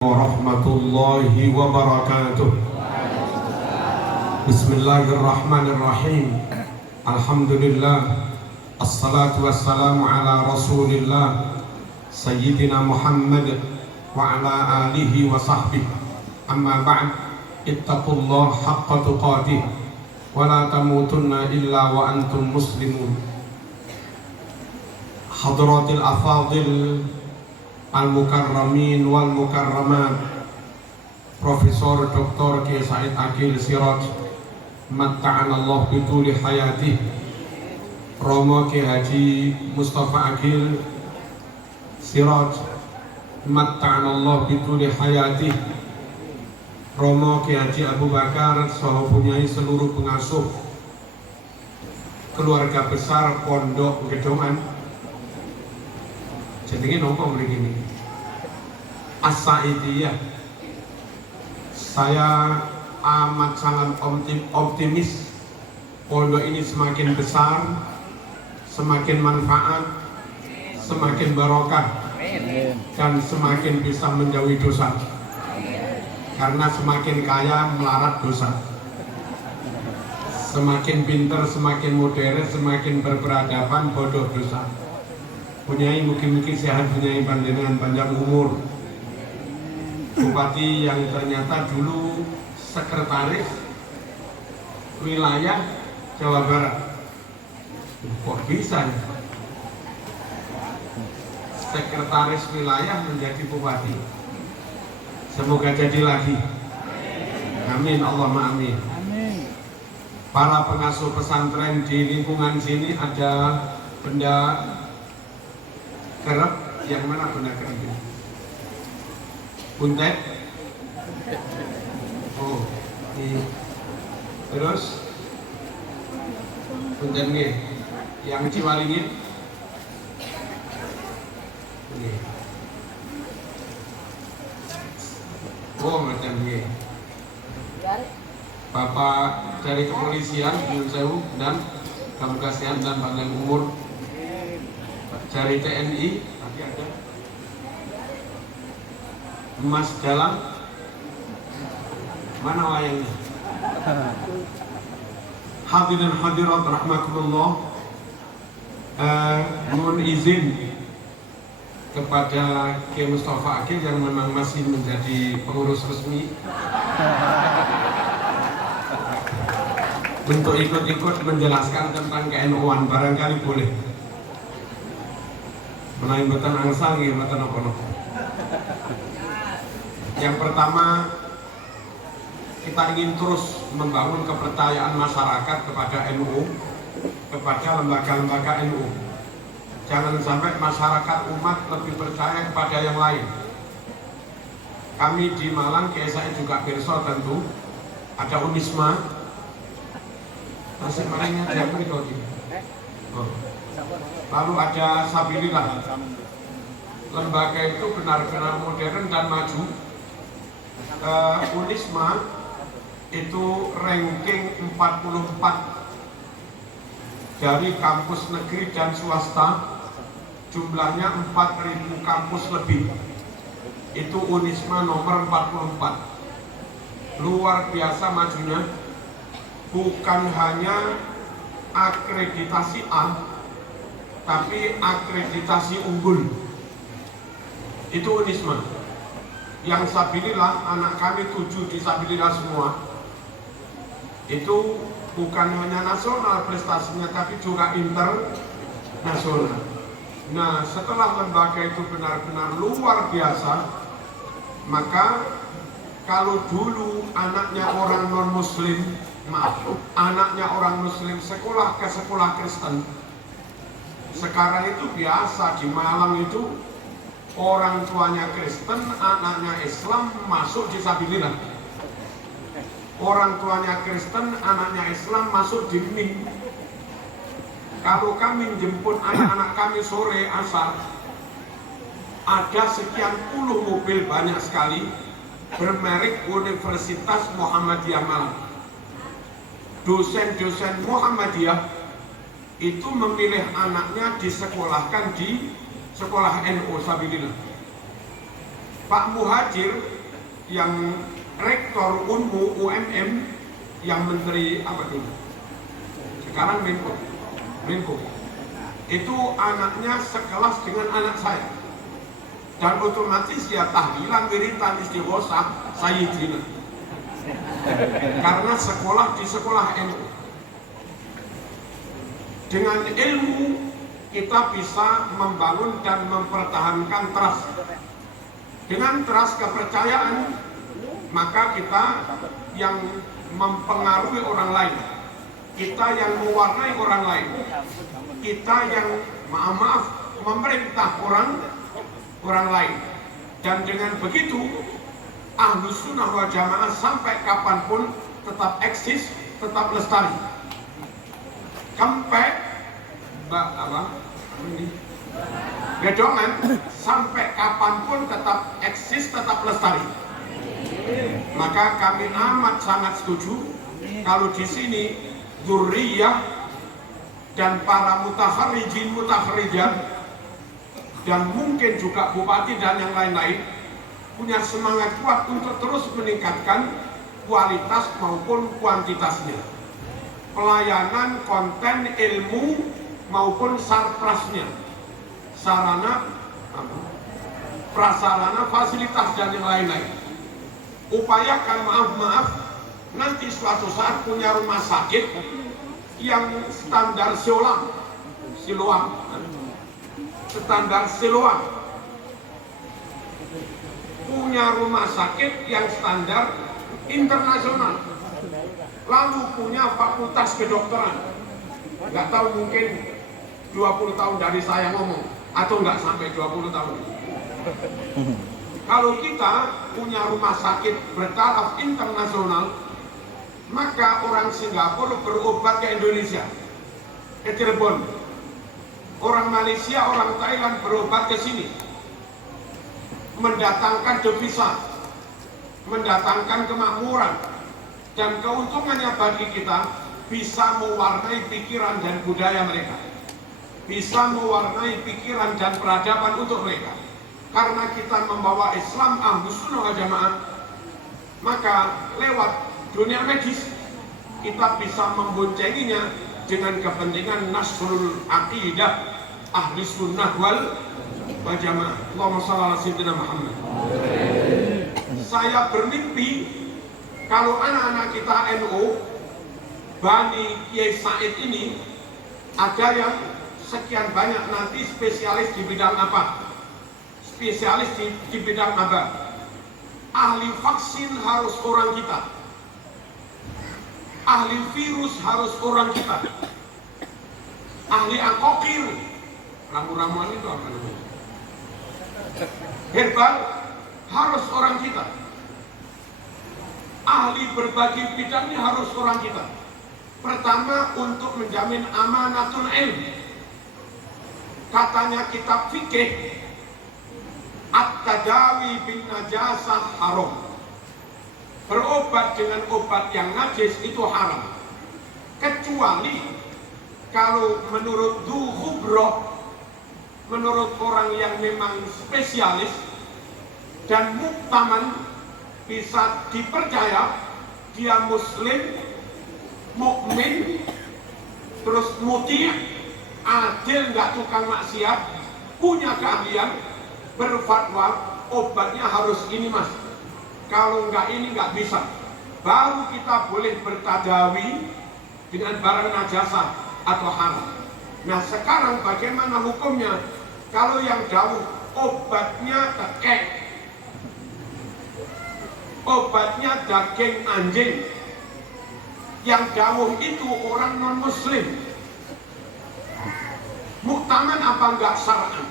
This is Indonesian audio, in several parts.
Warahmatullahi wabarakatuh. Bismillahirrahmanirrahim. Alhamdulillah. Assalatu wassalamu ala rasulillah Sayyidina Muhammad wa ala alihi wa sahbihi. Amma ba'd. Ittaqullah haqqa tuqatih wa la tamutunna illa wa antum muslimun. Hadratil afadil al-mukarramin wal mukarramat, Profesor Dr. Kiai Said Aqil Siraj matta'anallah bituli hayatih, Romo Kiai Haji Mustafa Aqil Siraj matta'anallah bituli hayatih, Romo Kiai Haji Abu Bakar sahabunyai seluruh pengasuh keluarga besar Pondok Gedongan. Jadi nopo begini, As-Saidiyah. Saya amat sangat optimis pondok ini semakin besar, semakin manfaat, semakin barokah, dan semakin bisa menjauhi dosa. Karena semakin kaya melarat dosa, semakin pinter, semakin modern, semakin berperadaban bodoh dosa. Punyai mungkin sehat, punyai panjenengan panjang umur. Bupati yang ternyata dulu sekretaris wilayah Jawa Barat. Kok bisa ya? Sekretaris wilayah menjadi bupati. Semoga jadi lagi. Amin, Allahumma amin. Para pengasuh pesantren di lingkungan sini ada benda kerap, yang mana benda kerap ini? Buntet? Oh, ini. Terus buntet nih, yang ciwalingin? Ini. Oh, macam ini. Bapak dari kepolisian, Yun Sewu dan Kamu Kasihan dan panjang umur. Dari TNI tadi ada Mas Dalam, mana wayangnya? Hadirin hadirat rahmatullah, mohon izin kepada Kiai Mustafa Aqil yang memang masih menjadi pengurus resmi untuk ikut-ikut menjelaskan tentang KNU-an, barangkali boleh. Menaik batan angsal nggih batan apa-apa. Yang pertama, kita ingin terus membangun kepercayaan masyarakat kepada NU, kepada lembaga-lembaga NU. Jangan sampai masyarakat umat lebih percaya kepada yang lain. Kami di Malang, KSI juga pirsa tentu, ada Unisma. Masih malingnya siapa nih kau ini? Oh. Lalu ada Sabilillah. Lembaga itu benar-benar modern dan maju. Unisma itu ranking 44 dari kampus negeri dan swasta, jumlahnya 4.000 kampus lebih. Itu Unisma nomor 44. Luar biasa majunya. Bukan hanya akreditasi A, tapi akreditasi unggul. Itu Unisma. Yang Sabilillah, anak kami 7 di Sabilillah semua. Itu bukan hanya nasional prestasinya, tapi juga internasional. Nah, setelah lembaga itu benar-benar luar biasa, maka kalau dulu anaknya orang non-muslim, anaknya orang muslim sekolah ke sekolah Kristen, sekarang itu biasa di Malang itu orang tuanya Kristen, anaknya Islam masuk di Sabilillah. Orang tuanya Kristen, anaknya Islam masuk di MIN. Kalau kami jemput anak-anak kami sore asar, ada sekian puluh mobil banyak sekali bermerek Universitas Muhammadiyah Malang. Dosen-dosen Muhammadiyah itu memilih anaknya disekolahkan di sekolah NU Sabilillah. Pak Muhajir yang rektor Unmu UMM, yang menteri apa dulu? Sekarang Menko. Itu anaknya sekelas dengan anak saya. Dan otomatis ya tahlilan, wiritan, istighosah, sayyidina. Karena sekolah di sekolah NU. Dengan ilmu kita bisa membangun dan mempertahankan trust. Dengan trust kepercayaan, maka kita yang mempengaruhi orang lain, kita yang mewarnai orang lain, kita yang maaf memerintah orang lain. Dan dengan begitu Ahlus Sunnah wal Jamaah sampai kapanpun tetap eksis, tetap lestari. Sampai gedongan sampai kapanpun tetap eksis, tetap lestari. Maka kami amat sangat setuju kalau di sini dzurriyyah dan para mutakharrijin mutakharrijat dan mungkin juga bupati dan yang lain-lain punya semangat kuat untuk terus meningkatkan kualitas maupun kuantitasnya, pelayanan, konten, ilmu maupun sarprasnya, sarana, prasarana, fasilitas dan yang lain-lain. Upayakan maaf nanti suatu saat punya rumah sakit yang standar Siloam, standar Siloam, punya rumah sakit yang standar internasional, lalu punya fakultas kedokteran. Nggak tahu, mungkin 20 tahun dari saya ngomong, atau nggak sampai 20 tahun. Kalau kita punya rumah sakit bertaraf internasional, maka orang Singapura berobat ke Indonesia, ke Cirebon. Orang Malaysia, orang Thailand berobat ke sini, mendatangkan devisa, mendatangkan kemakmuran, dan keuntungannya bagi kita bisa mewarnai pikiran dan budaya mereka, bisa mewarnai pikiran dan peradaban untuk mereka. Karena kita membawa Islam Ahlus Sunnah wal Jamaah, maka lewat dunia medis kita bisa memboncenginya dengan kepentingan nasrul aqidah Ahlus Sunnah wal Jamaah. Allahumma shalli ala sayyidina Muhammad. Saya bermimpi kalau anak-anak kita NU Bani Kiai Said ini ada yang sekian banyak nanti spesialis di bidang apa? Spesialis di bidang apa? Ahli vaksin harus orang kita, ahli virus harus orang kita, ahli angkokir, ramu-ramuan itu apa namanya? Herbal harus orang kita, ahli berbagai bidangnya harus orang kita. Pertama, untuk menjamin amanatul ilm. Katanya kitab fikih, at-tadawi bin najasah haram. Berobat dengan obat yang najis itu haram, kecuali kalau menurut du khubroh, menurut orang yang memang spesialis dan muktaman, bisa dipercaya dia muslim, mukmin, terus muti', adil, nggak tukang maksiat, punya keahlian, berfatwa obatnya harus ini mas, kalau nggak ini nggak bisa, baru kita boleh bertadawi dengan barang najasah atau haram. Nah sekarang bagaimana hukumnya? Kalau yang jauh obatnya tekek, obatnya daging anjing, yang jauh itu orang non muslim, muktaman apa enggak syar'an?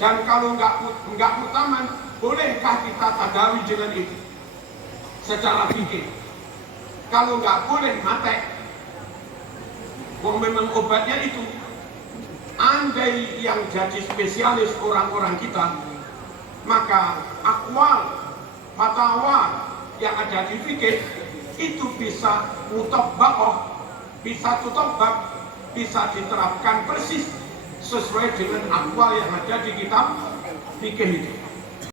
Dan kalau enggak muktaman, bolehkah kita tadawi dengan itu secara fikih? Kalau enggak boleh, mate. Wong memang obatnya itu. Andai yang jadi spesialis orang-orang kita, maka akwal, fatwa yang ada di fikih itu bisa mutabbaqah, bisa tutobak, bisa diterapkan persis sesuai dengan akwal yang ada di kitab fikih itu.